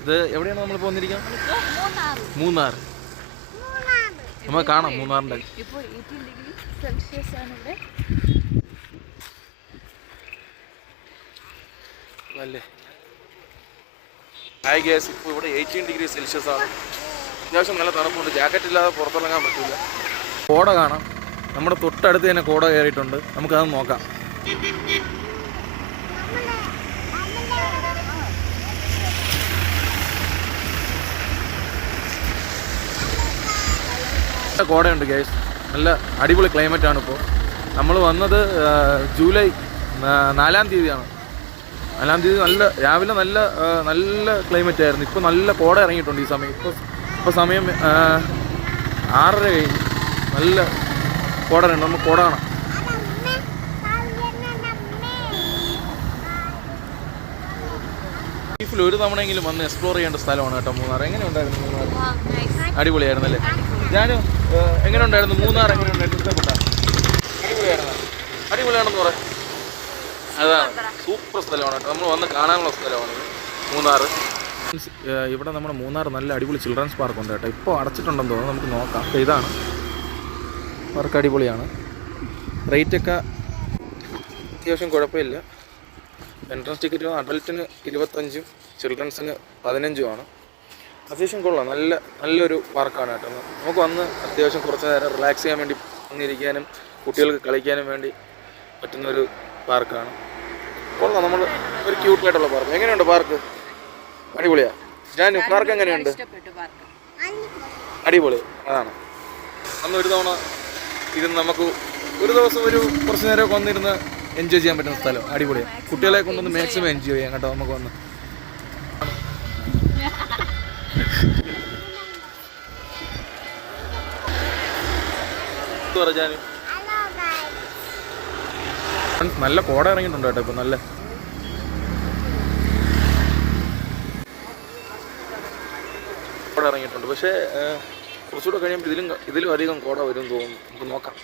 ഇത് എവിടെയാണ് നമ്മളിപ്പോൾ വന്നിരിക്കുന്നത്? മൂന്നാർ. നമ്മൾ കാണാം മൂന്നാറിൻ്റെ. അല്ലേ ഹായ് ഗ്യാസ്, ഇപ്പോൾ ഇവിടെ 18 ഡിഗ്രി സെൽഷ്യസ് ആണ്. അത്യാവശ്യം നല്ല തണുപ്പുണ്ട്. ജാക്കറ്റ് ഇല്ലാതെ പുറത്തിറങ്ങാൻ പറ്റില്ല. കോട കാണാം. നമ്മുടെ തൊട്ടടുത്ത് തന്നെ കോട കയറിയിട്ടുണ്ട്. നമുക്കത് നോക്കാം. കോടയുണ്ട് ഗ്യാസ്. നല്ല അടിപൊളി ക്ലൈമറ്റാണ്. ഇപ്പോൾ നമ്മൾ വന്നത് ജൂലൈ 4-ാം തീയതിയാണ്. 4-ാം തീയതി രാവിലെ നല്ല ക്ലൈമറ്റ് ആയിരുന്നു. ഇപ്പോൾ നല്ല കോട ഇറങ്ങിയിട്ടുണ്ട് ഈ സമയം. ഇപ്പോൾ സമയം 6:30 കഴിഞ്ഞ്. നല്ല കോട ഉണ്ട്. നമുക്ക് കോട കാണാം. ലൈഫിൽ ഒരു തവണയെങ്കിലും വന്ന് എക്സ്പ്ലോർ ചെയ്യേണ്ട സ്ഥലമാണ് കേട്ടോ മൂന്നാർ. എങ്ങനെ ഉണ്ടായിരുന്നു മൂന്നാർ? അടിപൊളിയായിരുന്നു അല്ലേ? ഞാനും എങ്ങനെ ഉണ്ടായിരുന്നു മൂന്നാർ? എങ്ങനെ ഉണ്ടായിരുന്നു? ഇഷ്ടപ്പെട്ടാ? അടിപൊളിയാണെന്ന് പറയാം. അതാണ് സൂപ്പർ സ്ഥലമാണ് കേട്ടോ. നമ്മൾ വന്ന് കാണാനുള്ള സ്ഥലമാണ് മൂന്നാർ. ഇവിടെ നമ്മുടെ മൂന്നാർ നല്ല അടിപൊളി ചിൽഡ്രൻസ് പാർക്ക് ഉണ്ട് കേട്ടോ. ഇപ്പോൾ അടച്ചിട്ടുണ്ടെന്ന് തോന്നുന്നു. നമുക്ക് നോക്കാം. ഇതാണ് പാർക്ക്. അടിപൊളിയാണ്. റേറ്റൊക്കെ അത്യാവശ്യം കുഴപ്പമില്ല. എൻട്രൻസ് ടിക്കറ്റ് അഡൽറ്റിന് 25, ചിൽഡ്രൻസിന് 15 അത്യാവശ്യം കൊള്ളാം. നല്ലൊരു പാർക്കാണ് കേട്ടോ. നമുക്ക് വന്ന് അത്യാവശ്യം കുറച്ച് നേരം റിലാക്സ് ചെയ്യാൻ വേണ്ടി വന്നിരിക്കാനും കുട്ടികൾക്ക് കളിക്കാനും വേണ്ടി പറ്റുന്നൊരു പാർക്കാണ്. കൊള്ളാം. നമ്മൾ ഒരു ക്യൂട്ടായിട്ടുള്ള പാർക്ക്. എങ്ങനെയുണ്ട് പാർക്ക്? അടിപൊളിയാണ്. പാർക്ക് എങ്ങനെയുണ്ട്? അടിപൊളി. അതാണ് അന്ന് ഒരു തവണ ഇരുന്ന് നമുക്ക് ഒരു ദിവസം കുറച്ച് നേരമൊക്കെ വന്നിരുന്ന് എൻജോയ് ചെയ്യാൻ പറ്റുന്ന സ്ഥലം. അടിപൊളിയാണ്. കുട്ടികളെ കൊണ്ടൊന്ന് മാക്സിമം എൻജോയ് ചെയ്യാം കേട്ടോ. നമുക്ക് വന്ന് പറഞ്ഞാൽ നല്ല കോട ഇറങ്ങിയിട്ടുണ്ട് കേട്ടോ. ഇപ്പം നല്ല കോട ഇറങ്ങിയിട്ടുണ്ട്. പക്ഷേ കുറച്ചുകൂടെ കഴിയുമ്പോൾ ഇതിലും അധികം കോട വരും തോന്നുന്നു. നമുക്ക് നോക്കാം.